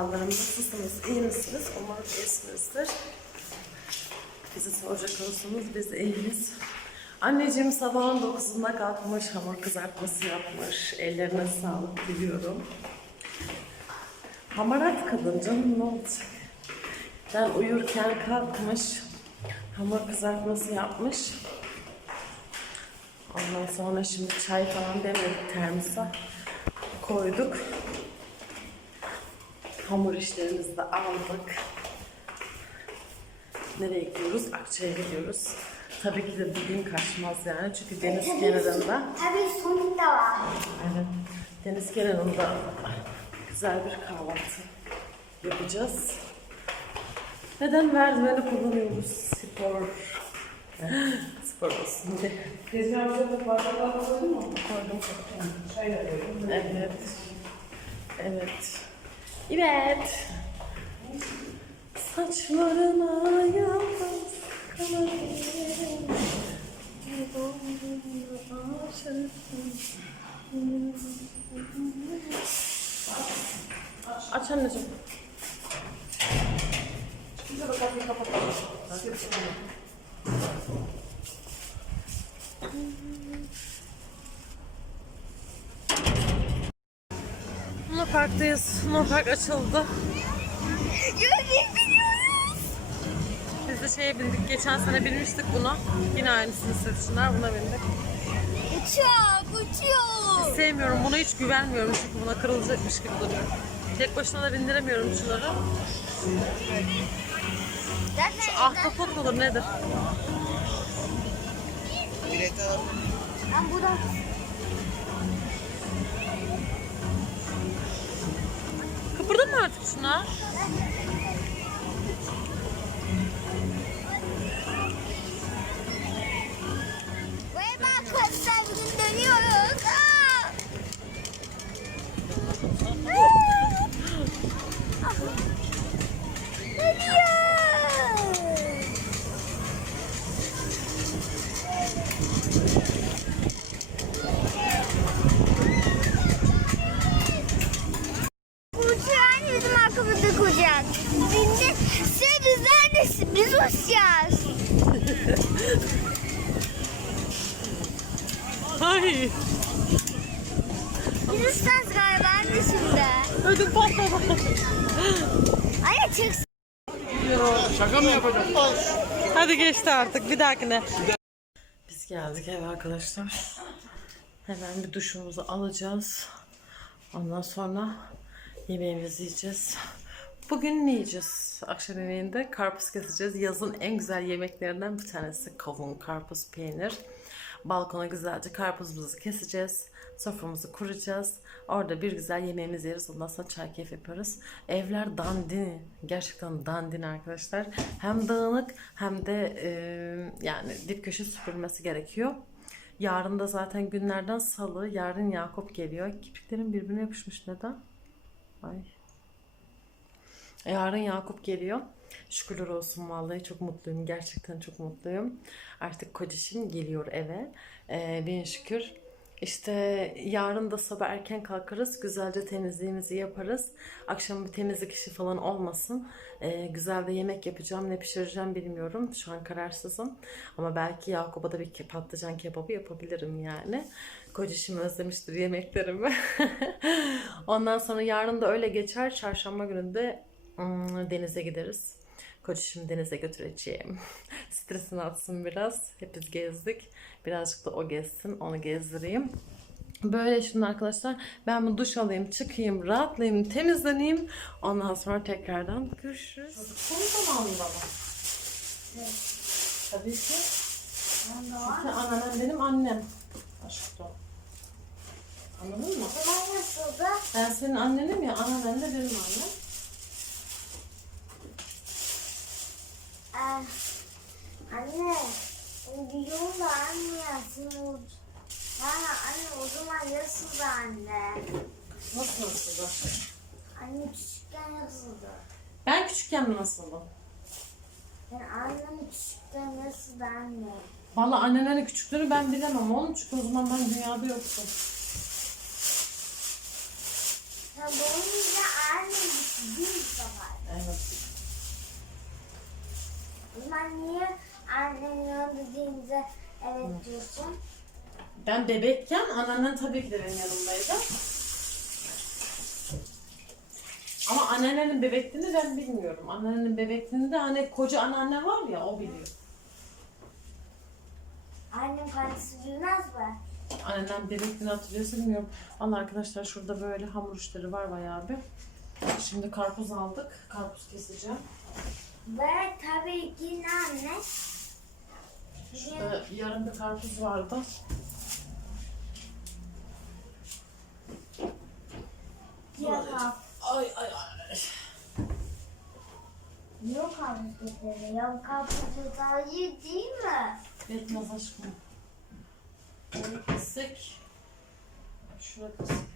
Ballarım nasılsınız? İyi misiniz? Umarım iyisinizdir. Bizi soracak olursanız biz iyiyiz. Anneciğim sabahın 9'unda kalkmış, hamur kızartması yapmış. Ellerine sağlık diliyorum. Hamarat kadın canım ne olacak? Ben uyurken kalkmış, hamur kızartması yapmış. Ondan sonra şimdi çay falan demedik termosa koyduk. Hamur işlerimizi de aldık. Nereye gidiyoruz? Akça'ya gidiyoruz. Tabii ki de bugün kaçmaz yani çünkü deniz kenarında. Tabii Sonic de var. Evet. Deniz kenarında güzel bir kahvaltı yapacağız. Neden merdiveni kullanıyoruz? Spor. Spor olsun diye. Tezgah üzerinde bardaklar koydun mu? Koydum. Çay da koydum. Evet. Evet. Evet. Saçlarına yalnız kalayım. Aç anneciğim. Çıkınca da kapıyı kapatalım. Park'tayız. Luna Park açıldı. Biz de şeye bindik. Geçen sene binmiştik buna. Yine aynısını istediler. Buna bindik. Uçak, uçuyor. Sevmiyorum. Buna hiç güvenmiyorum çünkü buna kırılacakmış gibi duruyor. Tek başına da bindiremiyorum şunları. Zaten Ahtapot olur nedir? ben buradan Kıpırdama artık şuna. Ay. Uçacağız galiba anne şimdi. Ödüm patladı. Anne çıksın. Şaka mı yapacaksın? Hadi geçti artık bir dahakine. Biz geldik eve arkadaşlar. Hemen bir duşumuzu alacağız. Ondan sonra yemeğimizi yiyeceğiz. Bugün ne yiyeceğiz? Akşam yemeğinde karpuz keseceğiz. Yazın en güzel yemeklerinden bir tanesi kavun, karpuz, peynir. Balkona güzelce karpuzumuzu keseceğiz. Soframızı kuracağız. Orada bir güzel yemeğimizi yeriz. Ondan sonra çay keyif yaparız. Evler dandini. Gerçekten dandini arkadaşlar. Hem dağınık hem de e, yani dip köşe süpürülmesi gerekiyor. Yarın da zaten günlerden salı. Yarın Yakup geliyor. Kirpiklerim birbirine yapışmış. Neden? Ay. Yarın Yakup geliyor. Şükürler olsun vallahi çok mutluyum. Gerçekten çok mutluyum. Artık kocişim geliyor eve. Ee, bin şükür. İşte yarın da sabah erken kalkarız. Güzelce temizliğimizi yaparız. Akşam bir temizlik işi falan olmasın. Ee, güzel de yemek yapacağım. Ne pişireceğim bilmiyorum. Şu an kararsızım. Ama belki Yakup'a da bir patlıcan kebabı yapabilirim yani. Kocişim özlemiştir yemeklerimi. Ondan sonra yarın da öyle geçer. Çarşamba günü de hmm, denize gideriz. Kocişimi denize götüreceğim. Stresini atsın biraz. Hepimiz gezdik. Birazcık da o gezsin. Onu gezdireyim. Böyle şimdi arkadaşlar ben bir duş alayım, çıkayım, rahatlayayım, temizleneyim. Ondan sonra tekrardan görüşürüz. Son zamanında mı? Tabii ki. Sen anneannem benim annem. Aşkım. Anladın mı? Ben? Ben senin annenim ya, anneannem de benim annem. Ee, anne, biliyorum da anne ya sen o... Yani anne o zaman nasıldı anne? Nasıl nasıldı? Anne küçükken nasıldı? Ben küçükken nasıldım? Yani annem küçükken nasıldı anne? Valla annelerin küçüklüğünü ben bilemem oğlum çünkü o zaman ben dünyada yoktum. Sen doğunca anne bir annenin yanında deyince evet diyorsun. Ben bebekken anneannen tabii ki de benim yanımdaydı. Ama anneannenin bebekliğini ben bilmiyorum. Anneannenin bebekliğinde hani koca anneanne var ya o biliyor. Annem kendisi bilmez mi? Anneannem bebekliğini hatırlıyorsa bilmiyorum. Allah arkadaşlar şurada böyle hamur işleri var bayağı bir. Şimdi karpuz aldık. Karpuz keseceğim. Ve tabii ki ne anne? Şurada yarım bir karpuz vardı. Yok Ay ay ay. Yok dedi. Yok kapısı daha iyi değil mi? Yetmez aşkım. Bunu kessek. Şurada kessek.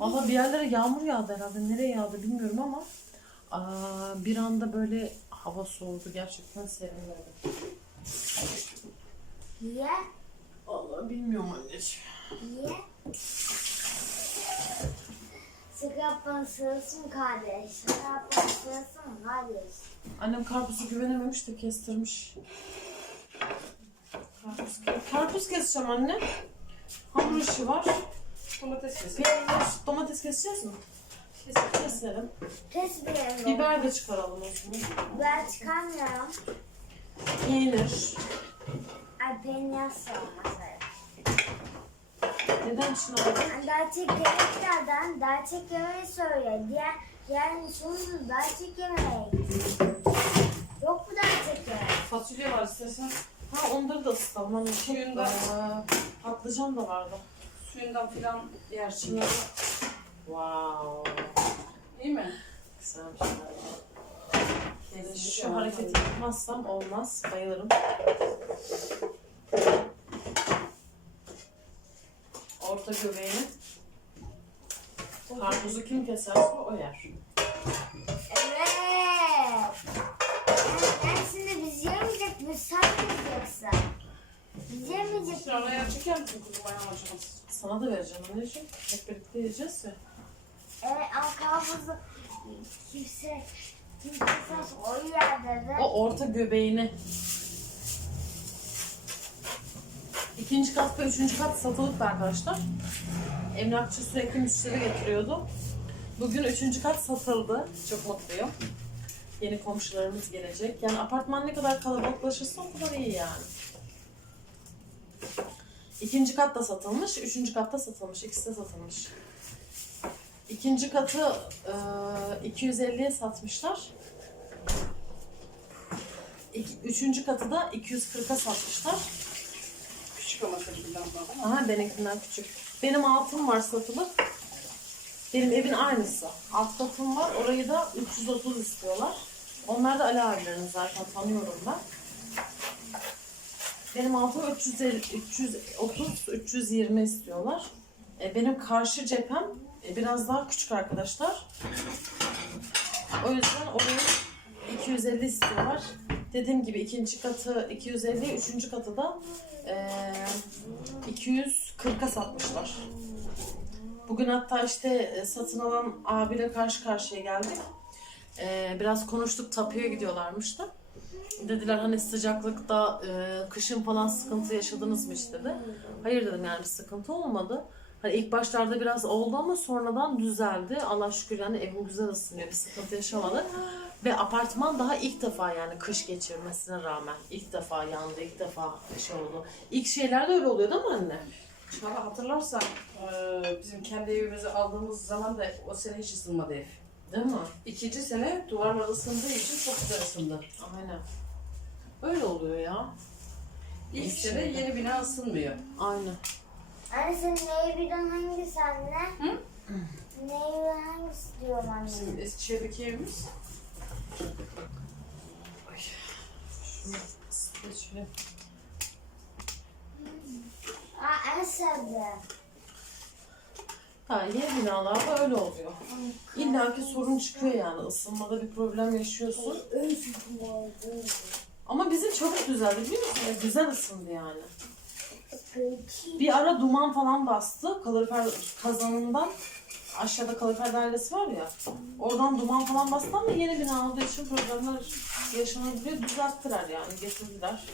Valla bir yerlere yağmur yağdı herhalde. Nereye yağdı bilmiyorum ama aa, bir anda böyle hava soğudu. Gerçekten serinledi. Niye? Vallahi bilmiyorum anneciğim. Niye? Sıkapın sırası mı kardeş? Sıkapın sırası mı kardeş? Annem karpuzu güvenememiş de kestirmiş. Karpuz, karpuz keseceğim anne. Hamur işi var. Domates kesin. Peynir, domates keseceğiz mi? Keselim. Kes benim. Biber de çıkaralım o zaman. Ben çıkarmıyorum. Peynir. Ay peynir sormasaydı. Neden için aldın? Gerçek yemeklerden gerçek yemeği söyle. Diğer diğer sonucu gerçek yemeği. Yok mu gerçek yemek? Fasulye var istersen. Ha onları da ısıtalım. Hani çok, Suyunda. patlıcan da vardı. Suyundan filan yersin. Wow. İyi mi? Güzelmiş. Yani Kesinlikle şu hareketi yapmazsam olmaz. Bayılırım. Orta göbeğini. Karpuzu kim keserse o yer. Evet. Şimdi biz yemeyecek miyiz? Sen mi yiyeceksin? Biz yemeyecek İşte araya çeker misin ayağım acımaz. Sana da vereceğim anneciğim. Hep birlikte yiyeceğiz ya. Evet ama karpuzu kimse kimse saç o yerde de. O orta göbeğini. İkinci kat ve üçüncü kat satılıktı arkadaşlar. Emlakçı sürekli müşteri getiriyordu. Bugün üçüncü kat satıldı. Çok mutluyum. Yeni komşularımız gelecek. Yani apartman ne kadar kalabalıklaşırsa o kadar iyi yani. İkinci kat da satılmış, üçüncü kat da satılmış. İkisi de satılmış. İkinci katı e, 250'ye satmışlar. İki, üçüncü katı da 240'a satmışlar. Küçük ama tabii biraz daha. Aha benimkinden küçük. Benim altım var satılık. Benim evin aynısı. Alt katım var. Orayı da 330 istiyorlar. Onlar da Ali abilerin zaten tanıyorum ben. Benim altım 350, 330, 320 istiyorlar. E, benim karşı cephem e, biraz daha küçük arkadaşlar. O yüzden orayı 250 istiyorlar. Dediğim gibi ikinci katı 250, üçüncü katı da e, 240'a satmışlar. Bugün hatta işte e, satın alan abiyle karşı karşıya geldik. E, biraz konuştuk, tapuya gidiyorlarmış da. Dediler hani sıcaklıkta, e, kışın falan sıkıntı yaşadınız mı hiç dedi. Hayır dedim yani bir sıkıntı olmadı. Hani ilk başlarda biraz oldu ama sonradan düzeldi. Allah şükür yani evim güzel ısınıyor. Bir sıkıntı yaşamadık. Ve apartman daha ilk defa yani kış geçirmesine rağmen ilk defa yandı, ilk defa şey oldu. İlk şeylerde öyle oluyor değil mi anne? Valla hatırlarsan eee, bizim kendi evimizi aldığımız zaman da o sene hiç ısınmadı ev. Değil mi? İkinci sene duvarlar ısındığı için çok güzel ısındı. Aynen. Öyle oluyor ya. İlk İlk sene senede. yeni bina ısınmıyor. Aynen. Anne sen neyi bilen hangisi anne? Hı? Neyi bilen hangisi diyorum anne. Bizim Eskişehir'deki evimiz Şunu ısıtayım. Aa en sevdiğim. Ha, yeni binalarda öyle oluyor. İlla ki sorun çıkıyor yani. Isınmada bir problem yaşıyorsun. En sevdiğim oldu. Ama bizim çabuk düzeldi biliyor musun? Yani Güzel ısındı yani. Bir ara duman falan bastı. Kalorifer kazanından aşağıda kalorifer dairesi var ya. Oradan duman falan bastı ama yeni bina olduğu için problemler yaşanabiliyor. Düzelttiler yani. Getirdiler.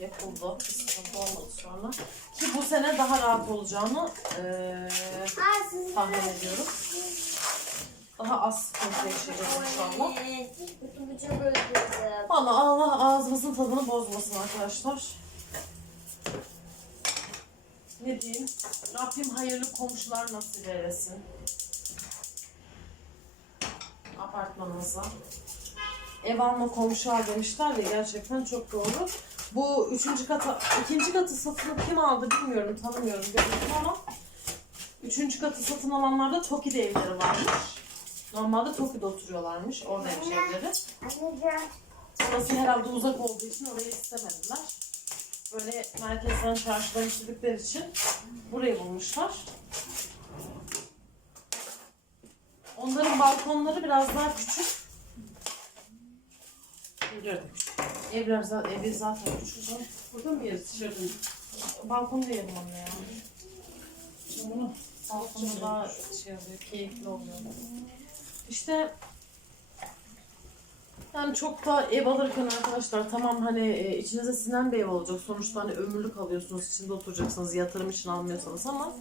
Yapıldı. Bir sıkıntı olmadı sonra. Ki bu sene daha rahat olacağını siz tahmin ediyorum. Daha az yaşayacağız inşallah. Çok özledim. Valla Allah ağzımızın tadını bozmasın arkadaşlar. Ne diyeyim? Rabbim hayırlı komşular nasip eylesin. Apartmanımıza. Ev alma komşu al demişler ya gerçekten çok doğru. Bu üçüncü katı, ikinci katı satılıp kim aldı bilmiyorum, tanımıyorum, görmedim ama üçüncü katı satın alanlarda Toki'de evleri varmış. Normalde Toki'de oturuyorlarmış, oradaymış evleri. Orası herhalde uzak olduğu için orayı istemediler. Böyle merkezden çarşıdan istedikleri için burayı bulmuşlar. Onların balkonları biraz daha küçük. Evler de küçük. Evler zaten, evi zaten küçük. Burada mı yeriz tişörtünü? Balkonda yerim onu ya. Şimdi bunu Balkonda daha şey oluyor, keyifli oluyor. İşte yani çok da ev alırken arkadaşlar tamam hani e, içinize sinen bir ev olacak. Sonuçta hani ömürlük alıyorsunuz, içinde oturacaksınız, yatırım için almıyorsanız ama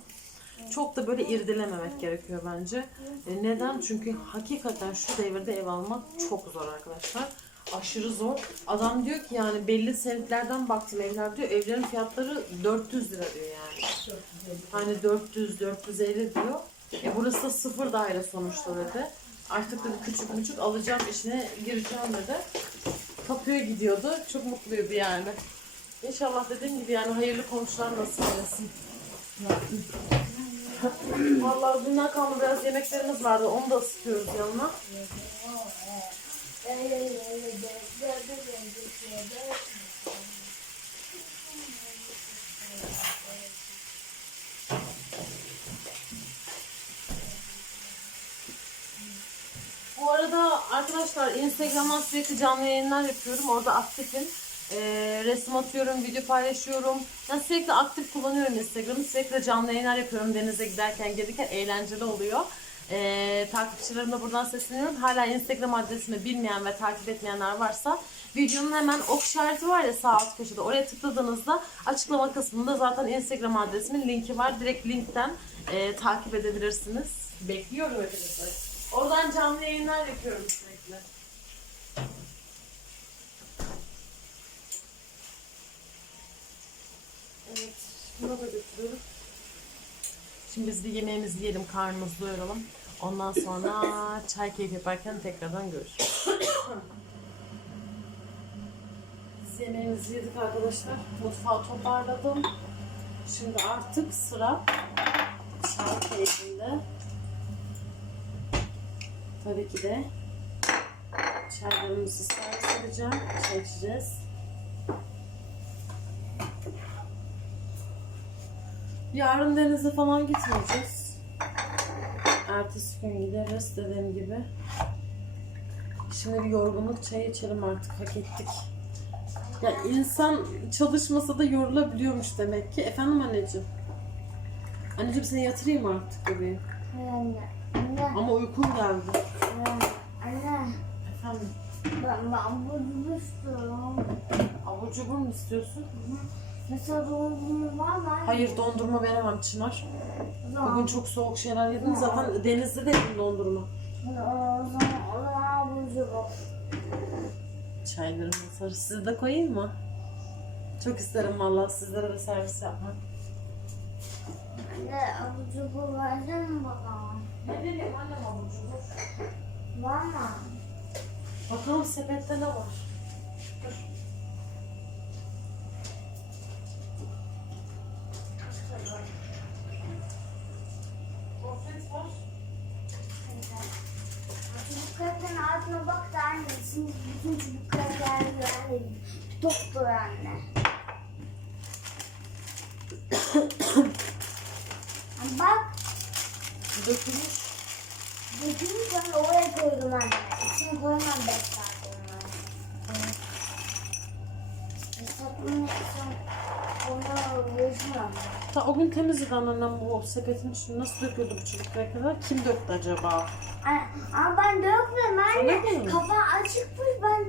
çok da böyle irdelememek gerekiyor bence. E, neden? Çünkü hakikaten şu devirde ev almak çok zor arkadaşlar. Aşırı zor. Adam diyor ki yani belli semtlerden baktım evler diyor. Evlerin fiyatları 400 lira diyor yani. Hani 400, 450 diyor. E burası da sıfır daire sonuçta dedi. Artık dedi küçük küçük alacağım işine gireceğim dedi. Kapıya gidiyordu. Çok mutluydu yani. İnşallah dediğim gibi yani hayırlı komşular nasip eylesin. Vallahi dünden kalma biraz yemeklerimiz vardı. Onu da ısıtıyoruz yanına. Bu arada arkadaşlar Instagram'dan sürekli canlı yayınlar yapıyorum. Orada aktifim. Ee, resim atıyorum, video paylaşıyorum. Yani sürekli aktif kullanıyorum Instagram'ı. Sürekli canlı yayınlar yapıyorum denize giderken, gelirken eğlenceli oluyor. Ee, takipçilerime buradan sesleniyorum. Hala Instagram adresimi bilmeyen ve takip etmeyenler varsa videonun hemen ok işareti var ya sağ alt köşede. Oraya tıkladığınızda açıklama kısmında zaten Instagram adresimin linki var. Direkt linkten e, takip edebilirsiniz. Bekliyorum hepinizi. Oradan canlı yayınlar yapıyorum sürekli. Evet, bunu da götürüyorum. Şimdi biz bir yemeğimizi yiyelim, karnımızı doyuralım. Ondan sonra çay keyif yaparken tekrardan görüşürüz. Biz yemeğimizi yedik arkadaşlar. Mutfağı toparladım. Şimdi artık sıra çay keyfinde. Tabii ki de çaylarımızı servis edeceğim. Çay içeceğiz. Yarın denize falan gitmeyeceğiz. Ertesi gün gideriz dediğim gibi. Şimdi bir yorgunluk çayı içelim artık. Hak ettik. Ya insan çalışmasa da yorulabiliyormuş demek ki. Efendim anneciğim? Anneciğim seni yatırayım artık bebeğim. Anne, anne, Ama uykum geldi. anne, anne. Efendim? Ben, ben istiyorum. Abur cubur mu istiyorsun? Mesela dondurma var mı? Hayır dondurma veremem Çınar. Zaman, Bugün çok soğuk şeyler yedim. Zaten denizde de yedim dondurma. o zaman, abur cubur. Çaylarımı sarı. De koyayım mı? Çok isterim vallahi sizlere de servis yapmak. Anne abur cubur versene mi bakalım? Ne vereyim annem abur cubur? Var mı? Bakalım sepette ne var? Dur. Gofret var. Çubuk kağıtların altına bak da anne. Şimdi bütün çubuk kağıtları yani bir toptur anne. Anne bak. Dökülmüş. Dökümü ben oraya koydum anne. İçine koymam beş saat onları. Bunu sen onu yaşamam. Ta o gün temizledi anneannem bu sepetin içine nasıl döküyordu bu çocuklara kadar? Kim döktü acaba? Ama ben dökmedim anne. Kafa açıkmış ben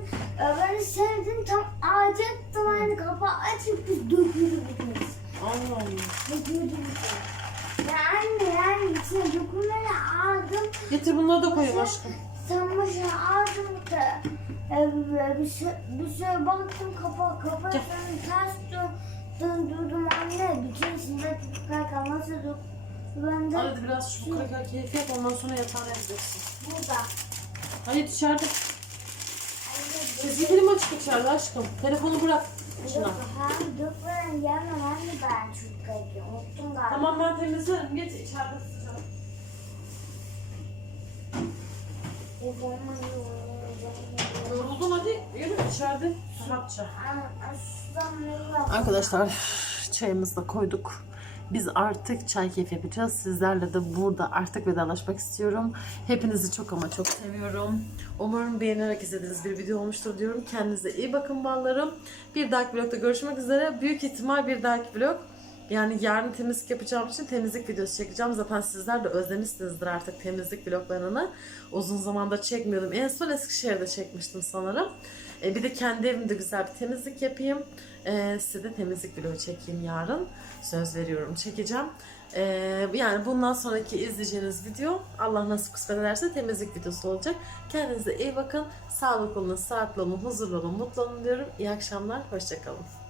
e, ben sevdim tam ağacaktım anne kafa açıkmış döküldü bütün. Allah Allah. Döküldü bütün. Dokunmayla aldım. Getir bunları da koyayım aşkım. Sanmışı aldım da e, bir, şey, bir şey baktım kafa kafa ters dön, döndürdüm anne. Bütün içinde tutarken nasıl dök ben de Hadi biraz şu kraker keyfi yap ondan sonra yatağına yapacaksın. burada. Hayır dışarıda. Çizgi film açık içeride aşkım. Telefonu bırak. Şuna. Hem dökmeden gelmem anne ben çocukları unuttum galiba. Tamam ben temizlerim. Geç içeride tutacağım. O zaman Yoruldun hadi. Yürü içeride. Var? Arkadaşlar çayımızı da koyduk. Biz artık çay keyfi yapacağız. Sizlerle de burada artık vedalaşmak istiyorum. Hepinizi çok ama çok seviyorum. Umarım beğenerek izlediğiniz bir video olmuştur diyorum. Kendinize iyi bakın ballarım. Bir dahaki vlogda görüşmek üzere. Büyük ihtimal bir dahaki vlog. Yani yarın temizlik yapacağım için temizlik videosu çekeceğim. Zaten sizler de özlemişsinizdir artık temizlik vloglarını. Uzun zamandır çekmiyordum. En son Eskişehir'de çekmiştim sanırım. E, bir de kendi evimde güzel bir temizlik yapayım. E, size de temizlik vlogu çekeyim yarın. Söz veriyorum çekeceğim. E, yani bundan sonraki izleyeceğiniz video Allah nasip kısmet ederse temizlik videosu olacak. Kendinize iyi bakın. Sağlıklı olun, sıhhatli olun, huzurlu olun, mutlu olun diyorum. İyi akşamlar, hoşçakalın.